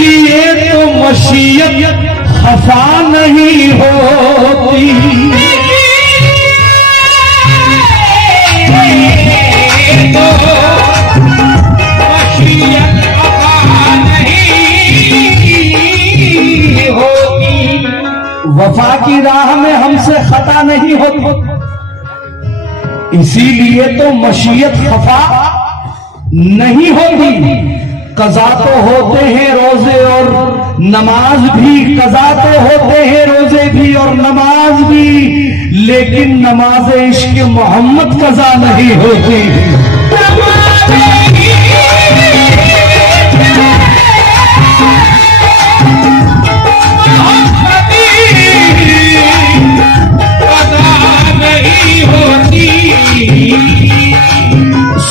इसीलिए तो मशीयत खफा नहीं होती। तो मशीयत खफा नहीं होती। वफा की राह में हमसे खता नहीं होती, इसीलिए तो मशीयत खफा नहीं होती। कज़ा तो होते हैं रोजे और नमाज भी, कज़ा तो होते हैं रोजे भी और नमाज भी, लेकिन नमाज इश्क मोहम्मद कज़ा नहीं होती।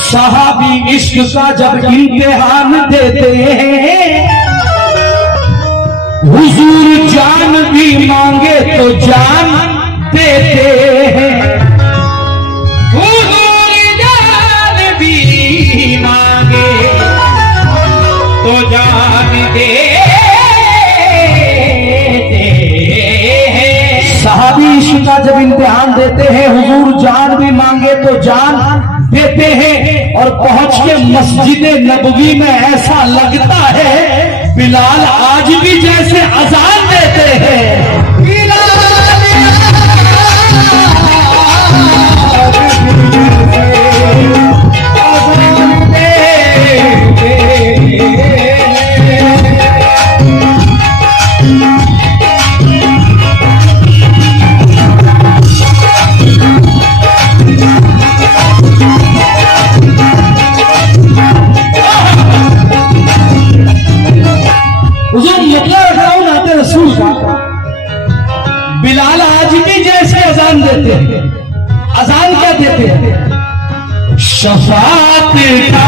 सहाबी इश्क का जब इम्तिहान देते हैं, हुजूर जान भी मांगे तो जान देते हैं। हुजूर जान भी मांगे तो जान देते हैं। सहाबी इश्क का जब इम्तिहान देते हैं, हुजूर जान भी मांगे तो जान देते हैं। और पहुंच के मस्जिद नबवी में ऐसा लगता है बिलाल आज भी जैसे अजान देते हैं। बिलाल आज भी जैसे अजान देते हैं। अजान क्या देते हैं? शफाअत का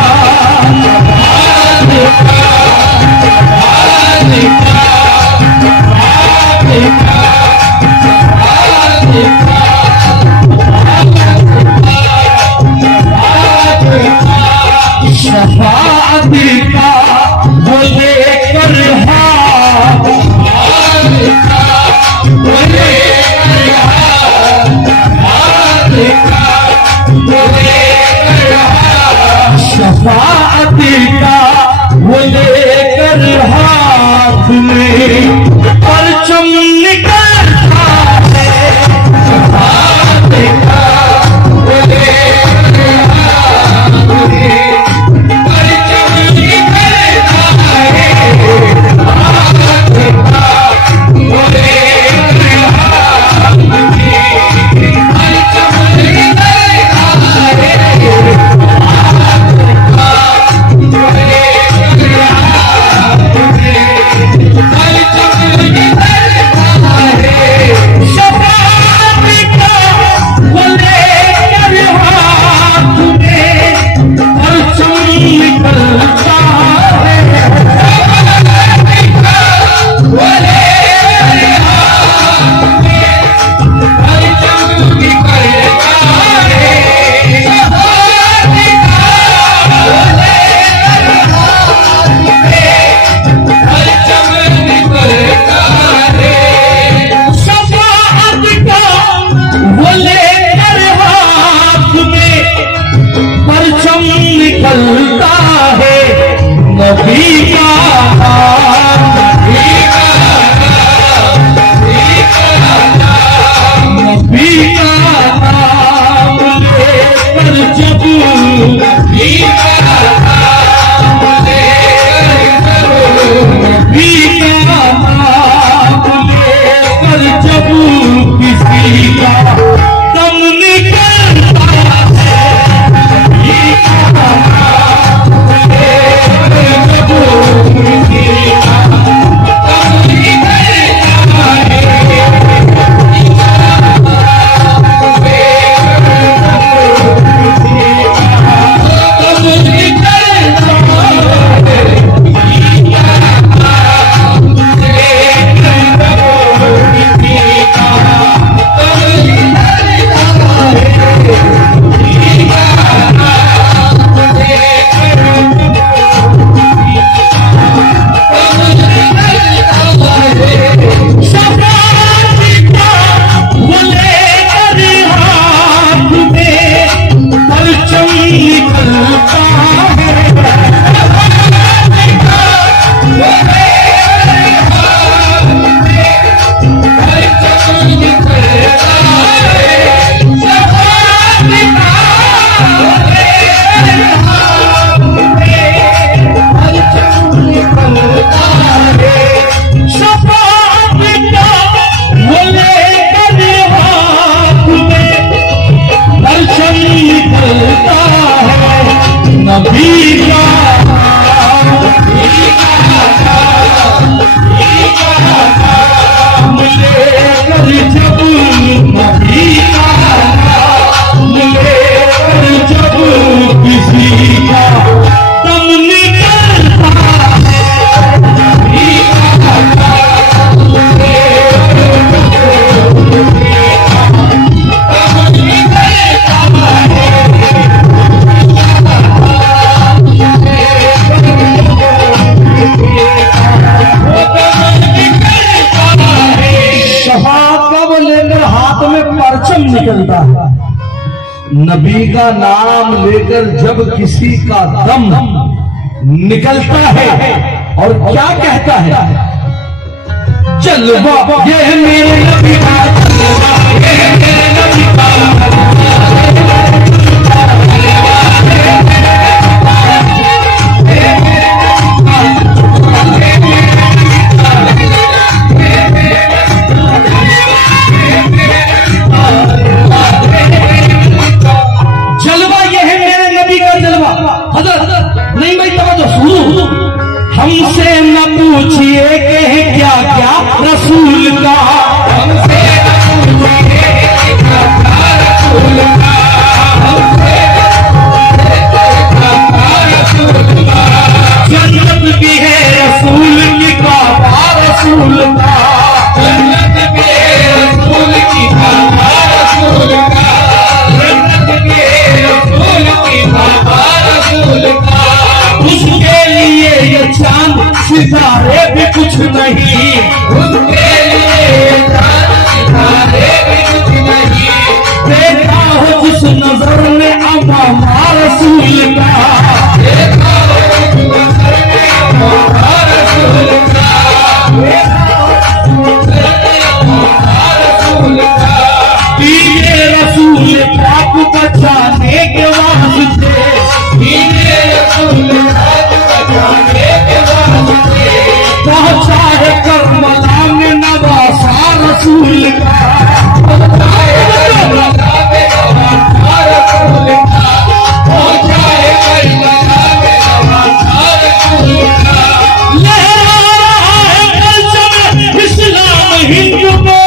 शफाअत का वो लेकर शफाअत का वो लेकर हाथ में परचम निकलता है। शफाअत का वो लेकर हाथ में परचम निकलता है। शफाअत का वो लेकर हाथ में परचम निकलता है। निकलता है। नबी का नाम लेकर जब किसी का दम निकलता है और क्या कहता है, जलवा ये मेरे नबी का जलवा, ये मेरे नबी का हमसे न पूछिए कि क्या क्या रसूल का, हमसे न पूछिए क्या क्या रसूल का, हमसे रसूल का। जन्नत भी है रसूल की बाबा रसूल का, जन्नत भी है रसूल की बाबा रसूल का, जन्नत भी है रसूल की बाबा रसूल का। उसके लिए ये चांद सितारे भी कुछ नहीं, उसके लिए चांद सितारे भी कुछ नहीं। देखा हो जिस नजर में अमामा रसूल का, देखा हो जिस नजर में अमामा रसूल का, देखा हो जिस नजर में अमामा रसूल का। दीने रसूल पाक बचाने के वास्ते, दीने रसूल पहुंचा है करबला में नवासा रसूल का, पहुंचा है करबला में नवासा रसूल का, पहुंचा है करबला में नवासा रसूल का। लहरा रहा है परचम इस्लाम हिंद में,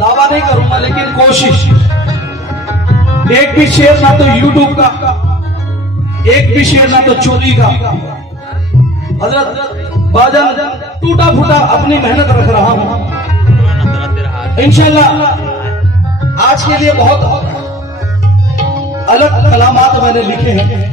दावा नहीं करूंगा लेकिन कोशिश। एक भी शेर ना तो यूट्यूब का, एक भी शेर ना तो चोरी का। हजरत बाजन टूटा फूटा अपनी मेहनत रख रहा हूं इंशाल्लाह। आज के लिए बहुत अलग कलामात मैंने लिखे हैं।